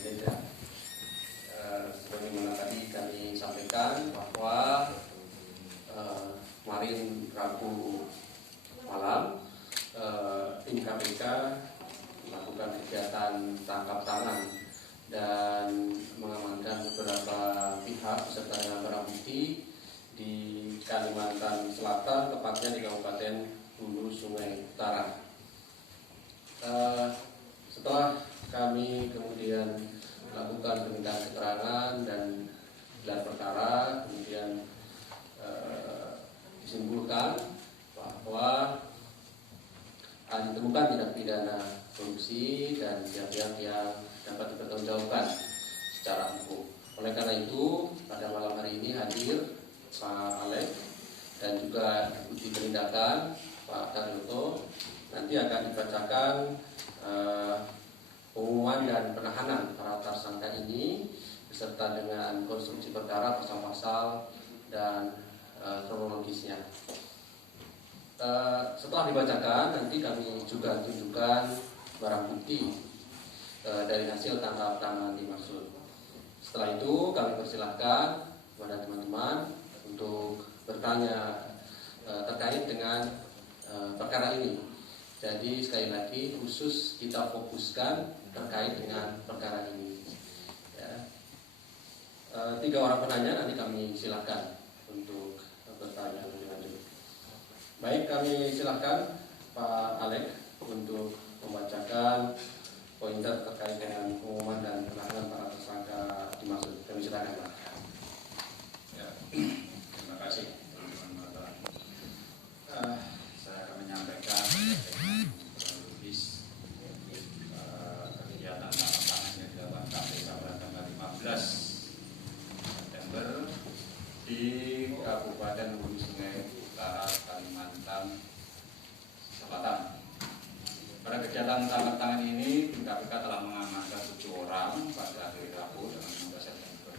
Presiden ya. Sebagaimana tadi kami sampaikan bahwa kemarin Rabu malam tim KPK melakukan kegiatan tangkap tangan dan mengamankan beberapa pihak beserta dengan barang bukti di Kalimantan Selatan, tepatnya di Kabupaten Hulu Sungai Utara. Setelah kami kemudian melakukan permintaan keterangan dan gelar perkara, kemudian disimpulkan bahwa ditemukan tindak pidana korupsi dan pihak-pihak yang dapat dipertanggungjawabkan secara hukum. Oleh karena itu, pada malam hari ini hadir Pak Alex dan juga uji penindakan Pak Daryoto. Nanti akan dibacakan pengumuman dan penahanan para tersangka ini beserta dengan konstruksi perkara, pasal-pasal dan kronologisnya. Setelah dibacakan, nanti kami juga tunjukkan barang bukti dari hasil tangkap tangan dimaksud. Setelah itu kami persilahkan kepada teman-teman untuk bertanya terkait dengan perkara ini. Jadi sekali lagi khusus kita fokuskan terkait dengan perkara ini. Ya. 3 orang penanya nanti kami silakan untuk bertanya lebih lanjut. Baik, kami silakan Pak Alex untuk membacakan pointer terkait dengan pengumuman dan penahanan para tersangka dimaksud. Kami silakan Pak. Ya, terima kasih teman-teman. Saya akan menyampaikan kronologis kegiatan tangkap tangan yang dilakukan KPK pada tanggal 15 September di Kabupaten Hulu Sungai Utara, Kalimantan Selatan. Pada kegiatan tangkap tangan ini, tim KPK telah mengamankan 7 orang pada hari Rabu tanggal 15 September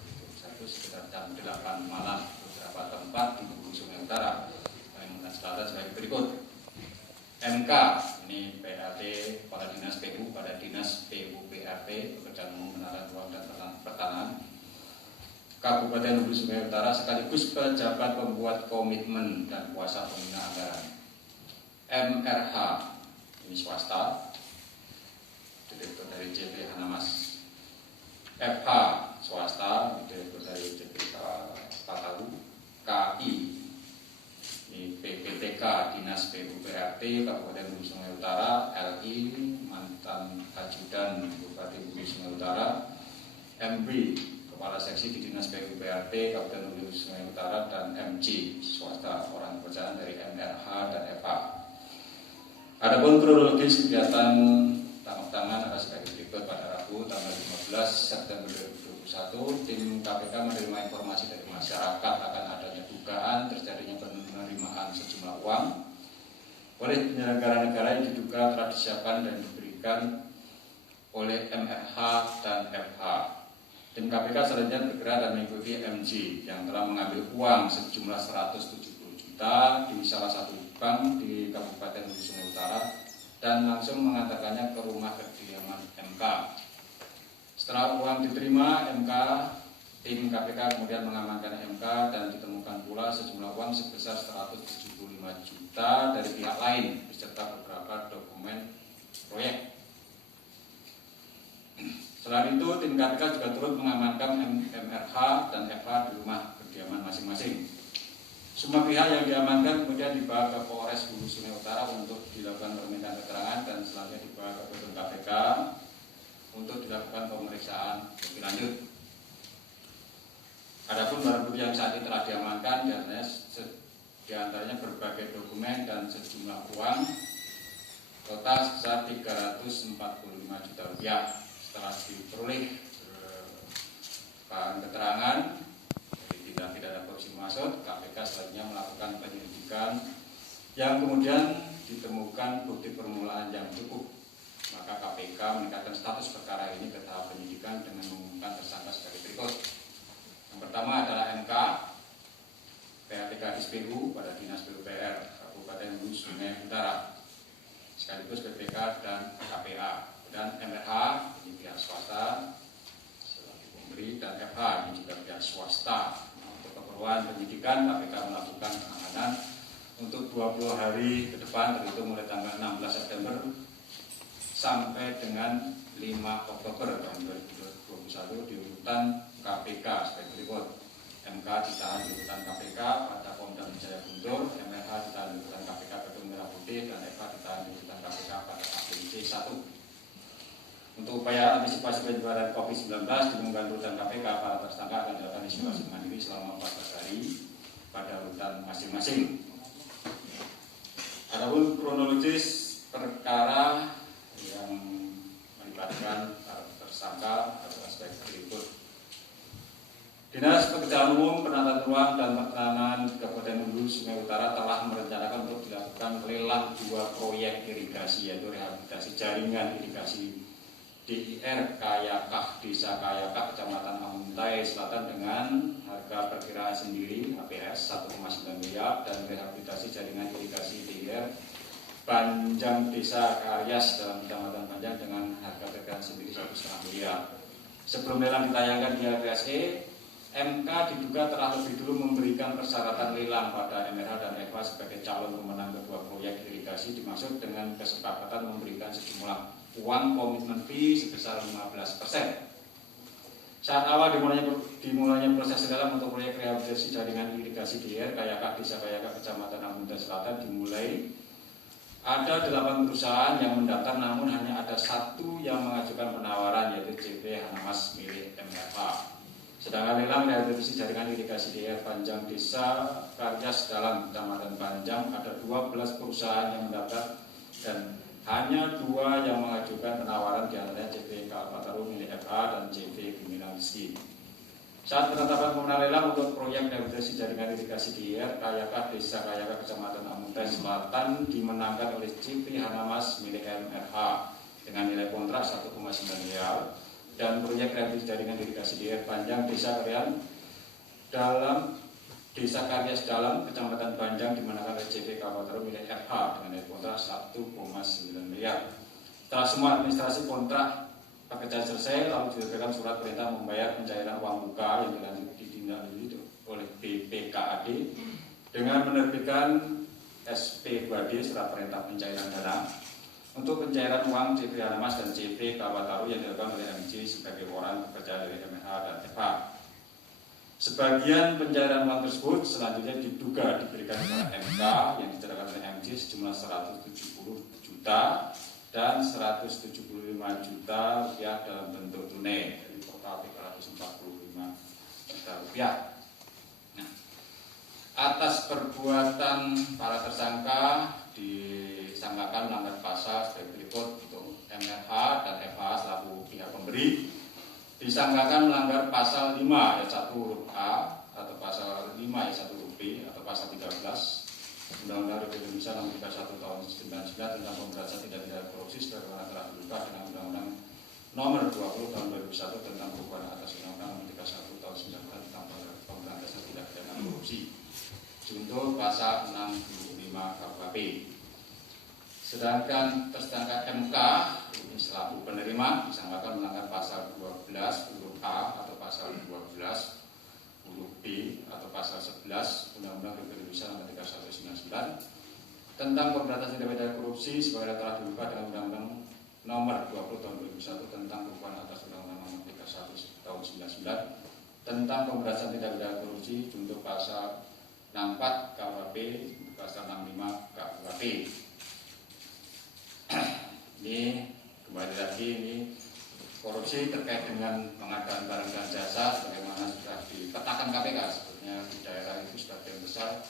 2021 sekitar jam 8 malam beberapa tempat di Hulu Sungai Utara, Kalimantan Selatan sebagai berikut. MK, ini PAT Kepala Dinas PU pada Dinas PUPRT, Pekerjaan Umum Penataan Ruang dan Pertanahan Kabupaten Hulu Sungai Utara, sekaligus pejabat pembuat komitmen dan kuasa pengguna anggaran. MRH, ini swasta, Direktur dari JP Hanamas. FH, swasta, Direktur dari JP Patalu. KI, ini PPTK Dinas PUPRT Kabupaten Hulu Sungai Utara. LI, mantan ajudan Bupati Hulu Sungai Utara. MB, Kepala Seksi di Dinas PUPRT Kabupaten Hulu Sungai Utara. Dan MJ, swasta, orang kepercayaan dari MRH dan FH. Adapun kronologis kegiatan tangkap tangan adalah sebagai berikut. Pada Rabu tanggal 15 September 2021, tim KPK menerima informasi dari masyarakat akan adanya dugaan terjadinya penerimaan sejumlah uang oleh penyelenggara negara yang diduga telah disiapkan dan diberikan oleh MRH dan FH. Tim KPK selanjutnya bergerak dan mengikuti MJ yang telah mengambil uang sejumlah 170 juta di salah satu bank di Kabupaten Hulu Sungai Utara dan langsung mengantarkannya ke rumah kediaman MK. Setelah uang diterima MK, tim KPK kemudian mengamankan MK dan ditemukan pula sejumlah uang sebesar 175 juta dari pihak lain beserta beberapa dokumen proyek. Selain itu, tim KPK juga turut mengamankan MRH dan FH di rumah kediaman masing-masing. Semua pihak yang diamankan kemudian dibawa ke Polres Hulu Sungai Utara untuk dilakukan permintaan keterangan dan selanjutnya dibawa ke gedung KPK untuk dilakukan pemeriksaan lebih lanjut. Adapun barang bukti yang saat ini telah diamankan diantaranya berbagai dokumen dan sejumlah uang total sebesar 345 juta rupiah. Setelah diperoleh bahan keterangan dari tindak pidana korupsi maksud, KPK selanjutnya melakukan penyelidikan yang kemudian ditemukan bukti permulaan yang cukup. Maka KPK meningkatkan status perkara ini ke tahap penyidikan dengan mengumumkan tersangka sebagai berikut. Yang pertama adalah MK, PAT Kadis PU pada Dinas PUPR Kabupaten Hulu Sungai Utara, sekaligus BPK dan KPA. Dan MRH, ini pihak swasta, pemberi dan FH, ini juga pihak swasta. Untuk keperluan penyidikan, KPK melakukan penanganan untuk 20 hari ke depan, terhitung mulai tanggal 16 September sampai dengan 5 Oktober tahun 2021 di urutan KPK sebagai berikut. MK ditahan di urutan KPK pada Polda Jaya Guntur, MLH ditahan di urutan KPK Gedung Merah Putih, dan FH ditahan di urutan KPK pada APC 1. Untuk upaya antisipasi penyebaran COVID-19 diumumkan urutan KPK, para tersangka akan dilakukan isolasi mandiri selama 14 hari pada urutan masing-masing. Adapun kronologis perkara yang melibatkan para tersangka adalah sebagai berikut. Dinas Pekerjaan Umum, Penataan Ruang dan Pertanahan Kabupaten Hulu Sungai Utara telah merencanakan untuk dilakukan lelang 2 proyek irigasi, yaitu rehabilitasi jaringan irigasi DIR Kayakah, Desa Kayakah, Kecamatan Amuntai Selatan dengan harga perkiraan sendiri HPS 1,9 miliar, dan rehabilitasi jaringan irigasi DIR Banjang Desa Karyas dalam Kecamatan Banjang dengan harga perkiraan sendiri 1,5 miliar. Sebelum lelang ditayangkan di LPSE, MK diduga telah lebih dulu memberikan persyaratan lelang pada MRH dan FH sebagai calon pemenang kedua proyek irigasi, dimaksud dengan kesepakatan memberikan sejumlah uang komitmen fee sebesar 15%. Saat awal dimulainya proses lelang untuk proyek rehabilitasi jaringan irigasi DIR Kayakah, Desa Kayakah, Kecamatan Amuntai Selatan dimulai, ada 8 perusahaan yang mendaftar, namun hanya ada 1 yang mengajukan penawaran, yaitu CV Hanamas milik MRH. Sedangkan lelang rehabilitasi jaringan irigasi DIR Banjang Desa Karyas dalam Kecamatan Banjang ada 12 perusahaan yang mendaftar dan hanya 2 yang mengajukan penawaran, diantaranya CV Kalpataru milik FH dan CV Kriminalisti. Saat penetapan pemenang lelang untuk proyek rehabilitasi jaringan irigasi DIR Kayakah, Desa Kayakah, Kecamatan Amuntai Selatan dimenangkan oleh CV Hanamas milik MRH dengan nilai kontrak 1,9 miliar, dan proyek rehabilitasi jaringan irigasi DIR Banjang Desa Karyas dalam Kecamatan Banjang dimenangkan oleh CV Kalpataru milik FH dengan nilai kontrak 1,9 miliar. Setelah semua administrasi kontrak pekerjaan selesai, lalu diterbitkan surat perintah membayar pencairan uang muka yang ditindaklanjuti oleh BPKAD dengan menerbitkan SP2D surat perintah pencairan dana untuk pencairan uang CV Hanamas dan CV Kalpataru yang dilakukan oleh MJ sebagai orang pekerja dari MH dan FH. Sebagian pencairan uang tersebut selanjutnya diduga diberikan kepada MK yang diceritakan oleh MJ sejumlah 170 juta dan 175 juta rupiah dalam bentuk tunai, dari total 345 juta rupiah. Nah, atas perbuatan para tersangka disangkakan melanggar pasal sebagai berikut. Untuk MRH dan FH selaku pihak pemberi disangkakan melanggar pasal 5 ayat 1 huruf A atau pasal 5 ayat 1 huruf B atau pasal 13 Undang-Undang Republik Indonesia Nomor 31 Tahun 1999 tentang pemberantasan tindak pidana korupsi sebagaimana telah diubah dengan Undang-Undang Nomor 20 Tahun 2001 tentang perubahan atas Undang-Undang Nomor 31 Tahun 1999 tentang pemberantasan tindak pidana korupsi. Junto pasal 65 KUHP. Sedangkan tersangka MK ini selaku penerima disangkakan melanggar pasal 12 huruf A atau pasal 12 huruf B atau pasal 11 Undang-Undang Republik Indonesia Nomor 31 1999 tentang pemberantasan tindak pidana korupsi sebagaimana telah diubah dengan Undang-Undang Nomor 20 Tahun 2001 tentang perubahan atas Undang-Undang Nomor 31 Tahun 1999 tentang pemberantasan tindak pidana korupsi junto pasal 64 KUHP, pasal 65 KUHP. Ini kembali lagi, ini korupsi terkait dengan pengadaan barang dan jasa sebagaimana sudah dipetakan KPK. Sebetulnya di daerah itu sebagian besar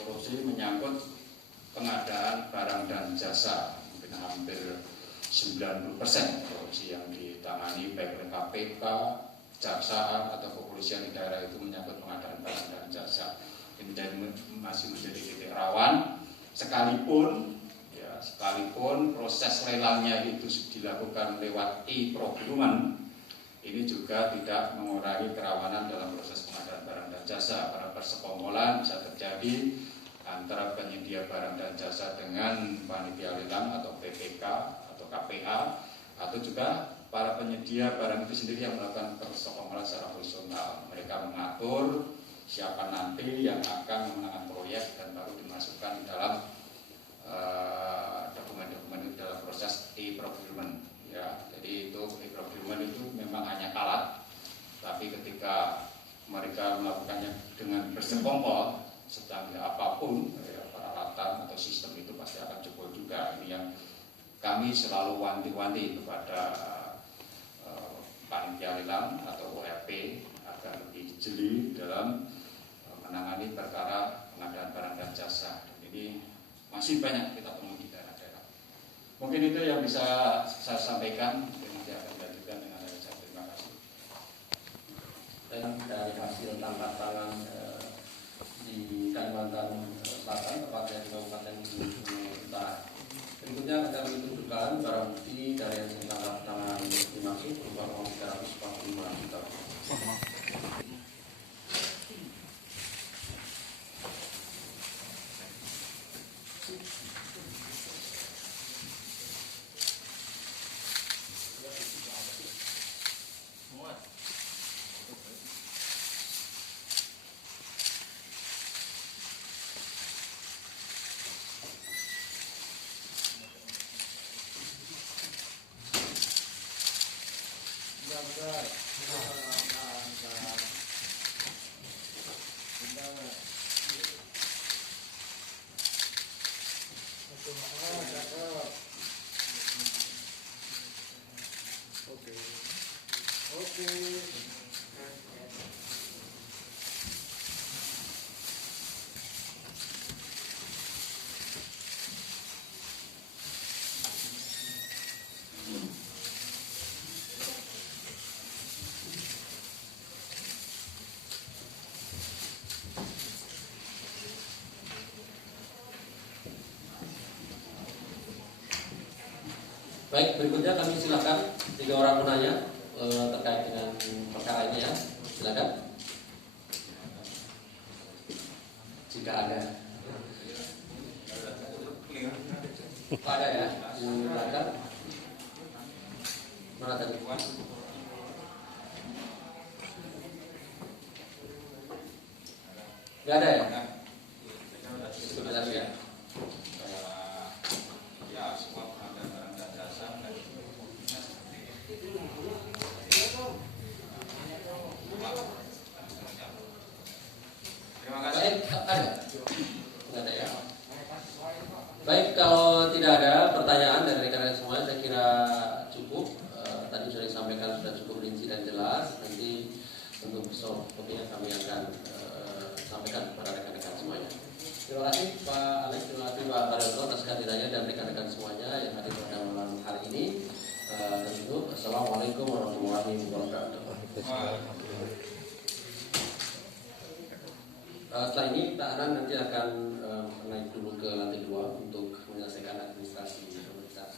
korupsi menyangkut pengadaan barang dan jasa, mungkin hampir 90% korupsi yang ditangani baik oleh KPK, kejaksaan atau kepolisian di daerah itu menyangkut pengadaan barang dan jasa. Ini masih menjadi titik rawan, sekalipun proses lelangnya itu dilakukan lewat e-procurement, ini juga tidak mengurangi kerawanan dalam proses pengadaan barang dan jasa, karena persekongkolan bisa terjadi antara penyedia barang dan jasa dengan panitia lelang atau PPK atau KPA, atau juga para penyedia barang itu sendiri yang melakukan persekongkolan secara horizontal. Mereka mengatur siapa nanti yang akan memenangkan proyek dan baru dimasukkan dalam dokumen-dokumen itu dalam proses e-procurement. Ya, jadi itu e-procurement itu memang hanya alat, tapi ketika mereka melakukannya dengan bersekongkol, secanggih apapun ya, peralatan atau sistem itu pasti akan jebol juga. Ini yang kami selalu wanti-wanti kepada panitia lelang atau ORP agar lebih jeli dalam menangani perkara pengadaan barang dan jasa. Dan ini masih banyak kita temui di daerah-daerah. Mungkin itu yang bisa saya sampaikan. Nanti akan dilanjutkan dengan saya. Terima kasih. Dan dari hasil tangkap tangan di Kalimantan Selatan, tepatnya di Kabupaten Utara. Berikutnya akan kami tunjukkan barang bukti dari hasil tangkap tangan dimaksud berupa uang 345 juta. Baik, berikutnya kami silakan 3 orang penanya terkait dengan perkara ini ya. Silakan. Jika ada. Ada ya. Silakan. Mana tadi? Gak ada ya? Sebentar ya. Baik, kalau tidak ada pertanyaan dari rekan-rekan semua, saya kira cukup. Tadi sudah disampaikan, sudah cukup rinci dan jelas. Nanti untuk soft copy-nya kami akan sampaikan kepada rekan-rekan semuanya. Terima kasih Pak Alex, terima kasih Pak Baryono atas kehadirannya dan rekan-rekan semuanya yang hadir pada malam hari ini. Dan itu, Assalamualaikum warahmatullahi wabarakatuh. Setelah ini Pak Anan nanti akan naik dulu ke lantai 2 untuk menyelesaikan administrasi pemeriksaan.